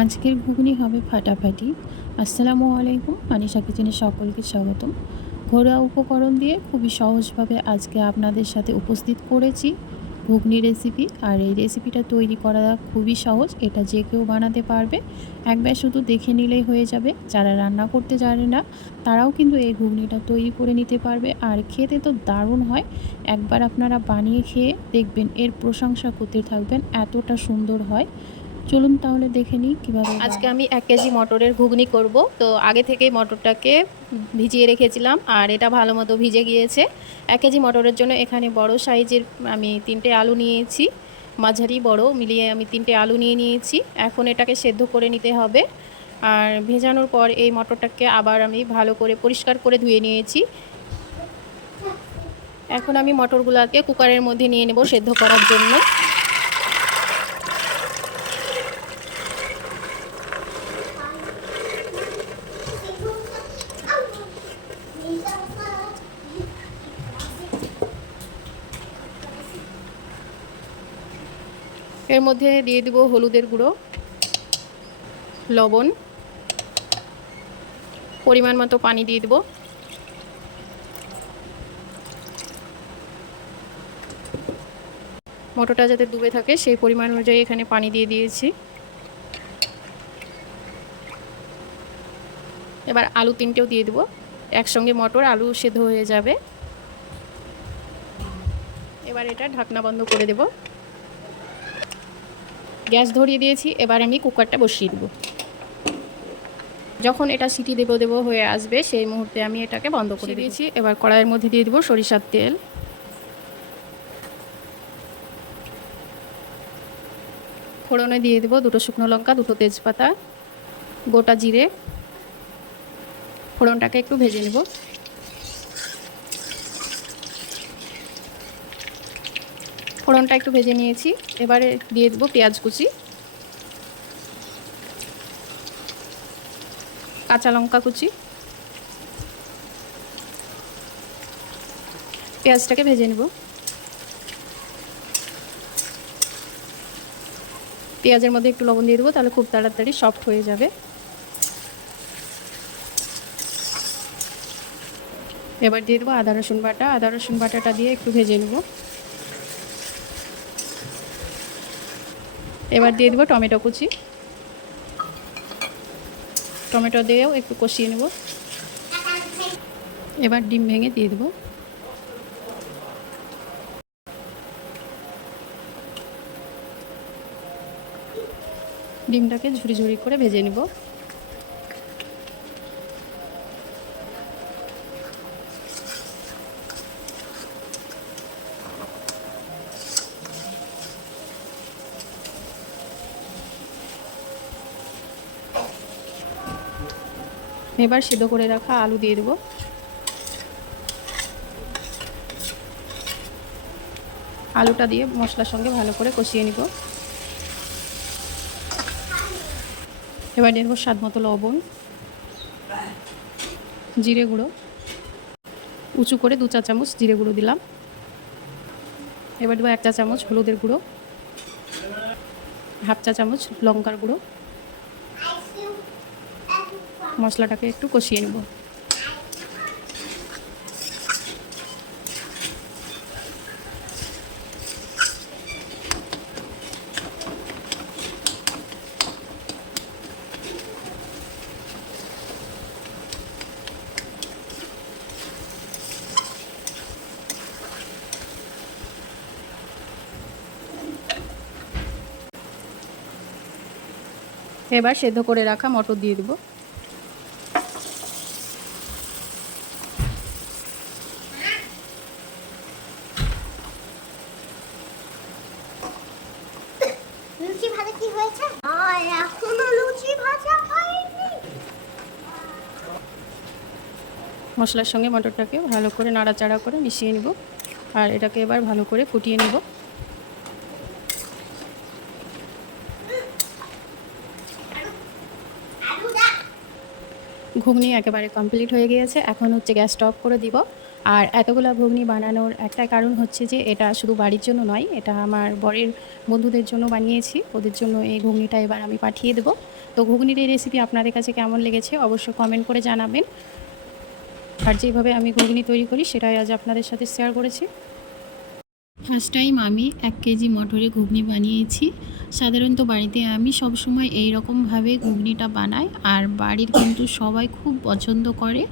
আজকের ঘুগনি হবে ফাটাফাটি। আসসালামু আলাইকুম, আনিশা কিচেনে সকলকে স্বাগতম। ঘরোয়া উপকরণ দিয়ে খুবই সহজভাবে আজকে আপনাদের সাথে উপস্থিত করেছি ঘুগনি রেসিপি আর এই রেসিপিটা তৈরি করা খুবই সহজ, এটা যে কেউ বানাতে পারবে। একবার শুধু দেখে নিলেই হয়ে যাবে। যারা রান্না করতে জানে না, তারাও কিন্তু এই ঘুগনিটা তৈরি করে নিতে পারবে। আর খেতে তো দারুণ হয়। একবার আপনারা বানিয়ে খেয়ে দেখবেন, এর প্রশংসা করতে থাকবেন, এতটা সুন্দর হয়। চলুন তাহলে দেখে নিই কীভাবে আজকে আমি এক কেজি মটরের ঘুগনি করব। তো আগে থেকেই মটরটাকে ভিজিয়ে রেখেছিলাম আর এটা ভালো মতো ভিজে গিয়েছে। এক কেজি মটরের জন্য এখানে বড় সাইজের আমি তিনটে আলু নিয়েছি। মাঝারি, বড় মিলিয়ে আমি তিনটে আলু নিয়ে নিয়েছি। এখন এটাকে সেদ্ধ করে নিতে হবে। আর ভেজানোর পর এই মটরটাকে আবার আমি ভালো করে পরিষ্কার করে ধুয়ে নিয়েছি। এখন আমি মটরগুলোকে কুকারের মধ্যে নিয়ে নেব সেদ্ধ করার জন্য। এর মধ্যে দিয়ে দিব হলুদের গুঁড়ো, লবণ, পরিমাণ মতো পানি দিয়ে দেব। মটরটা যাতে ডুবে থাকে, সেই পরিমাণ অনুযায়ী এখানে পানি দিয়ে দিয়েছি। এবার আলু তিনটেও দিয়ে দেবো। একসঙ্গে মটর, আলু সেদ্ধ হয়ে যাবে। এবার এটা ঢাকনা বন্ধ করে দেবো। গ্যাস ধরিয়ে দিয়েছি এবার আমি কুকারটা বসিয়ে দেবো। যখন এটা সিটি দেবো দেবো হয়ে আসবে সেই মুহূর্তে আমি এটাকে বন্ধ করে দিয়েছি এবার কড়াইয়ের মধ্যে দিয়ে দেবো সরিষার তেল। ফোড়নে দিয়ে দেবো দুটো শুকনো লঙ্কা দুটো তেজপাতা গোটা জিরে। ফোড়নটাকে একটু ভেজে নেব। ফোড়নটা একটু ভেজে নিয়েছি। এবারে দিয়ে দেবো পেঁয়াজ কুচি। কাঁচা লঙ্কা কুচি। পেঁয়াজটাকে ভেজে নেব। পেঁয়াজের মধ্যে একটু লবণ দিয়ে দেবো, তাহলে খুব তাড়াতাড়ি সফট হয়ে যাবে। এবার দিয়ে দেবো আদা রসুন বাটা। আদা রসুন বাটাটা দিয়ে একটু ভেজে নেব। এবার দিয়ে দেবো টমেটো কুচি। টমেটো দিয়েও একটু কষিয়ে নেব। এবার ডিম ভেঙে দিয়ে দেবো। ডিমটাকে ঝুড়ি ঝুড়ি করে ভেজে নেব। এবার সিদ্ধ করে রাখা আলু দিয়ে দেবো। আলুটা দিয়ে মশলার সঙ্গে ভালো করে কষিয়ে নিব। এবার দিয়ে স্বাদ মতো লবণ, জিরে গুঁড়ো। উঁচু করে দু চা চামচ জিরে গুঁড়ো দিলাম। এবার দেবো এক চা চামচ হলুদের গুঁড়ো, হাফ চা চামচ লঙ্কার গুঁড়ো। মশলাটাকে একটু কষিয়ে নেব। এবার সেদ্ধ করে রাখা মটর দিয়ে দেবো। লুচি ভাজা কি হয়েছে? এখনও লুচি ভাজা মশলার সঙ্গে মটরটাকে ভালো করে নাড়াচাড়া করে মিশিয়ে নিব। আর এটাকে এবার ভালো করে ফুটিয়ে নিব। ঘুগনি একেবারে কমপ্লিট হয়ে গিয়েছে। এখন হচ্ছে গ্যাস স্টপ করে দিব। আর এতগুলো ঘুগনি বানানোর একটা কারণ হচ্ছে যে, এটা শুধু বাড়ির জন্য নয়, এটা আমার বরের বন্ধুদের জন্য বানিয়েছি। ওদের জন্য এই ঘুগনিটা এবার আমি পাঠিয়ে দেবো। তো ঘুগনির এই রেসিপি আপনাদের কাছে কেমন লেগেছে অবশ্যই কমেন্ট করে জানাবেন। আর যেভাবে আমি ঘুগনি তৈরি করি, সেটাই আজ আপনাদের সাথে শেয়ার করেছি। ফার্স্ট টাইম আমি এক কেজি মটরে ঘুগনি বানিয়েছি। সাধারণত বাড়িতে আমি সবসময় এই রকমভাবে ঘুগনিটা বানাই আর বাড়ির কিন্তু সবাই খুব পছন্দ করে।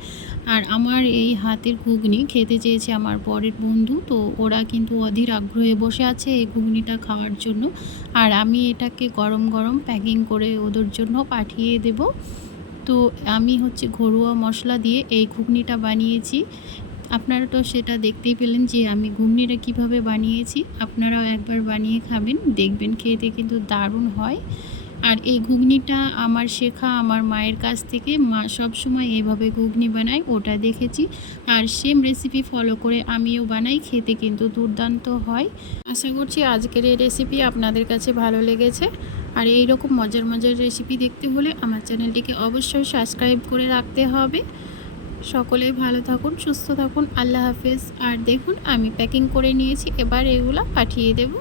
আর আমার এই হাতের ঘুগনি খেতে চেয়েছে আমার পরের বন্ধু, তো ওরা কিন্তু অধীর আগ্রহে বসে আছে এই ঘুগনিটা খাওয়ার জন্য। আর আমি এটাকে গরম গরম প্যাকিং করে ওদের জন্য পাঠিয়ে দেব। তো আমি হচ্ছে ঘরোয়া মশলা দিয়ে এই ঘুগনিটা বানিয়েছি। আপনারা তো সেটা দেখতেই পেলেন যে আমি ঘুগনিটা কীভাবে বানিয়েছি। আপনারাও একবার বানিয়ে খাবেন, দেখবেন, খেতে কিন্তু দারুণ হয়। আর এই ঘুগনিটা আমার শেখা আমার মায়ের কাছ থেকে, মা সব সময় এভাবে ঘুগনি বানায়, ওটা দেখেছি। আর সেম রেসিপি ফলো করে আমিও বানাই, খেতে কিন্তু দুর্দান্ত হয়। আশা করছি আজকের এই রেসিপি আপনাদের কাছে ভালো লেগেছে। আর এই রকম মজার মজার রেসিপি দেখতে হলে আমার চ্যানেলটিকে অবশ্যই সাবস্ক্রাইব করে রাখতে হবে। সকলে ভালো থাকুন, সুস্থ থাকুন, আল্লাহ হাফেজ। আর দেখুন, আমি প্যাকিং করে নিয়েছি, এবার এগুলো পাঠিয়ে দেবো।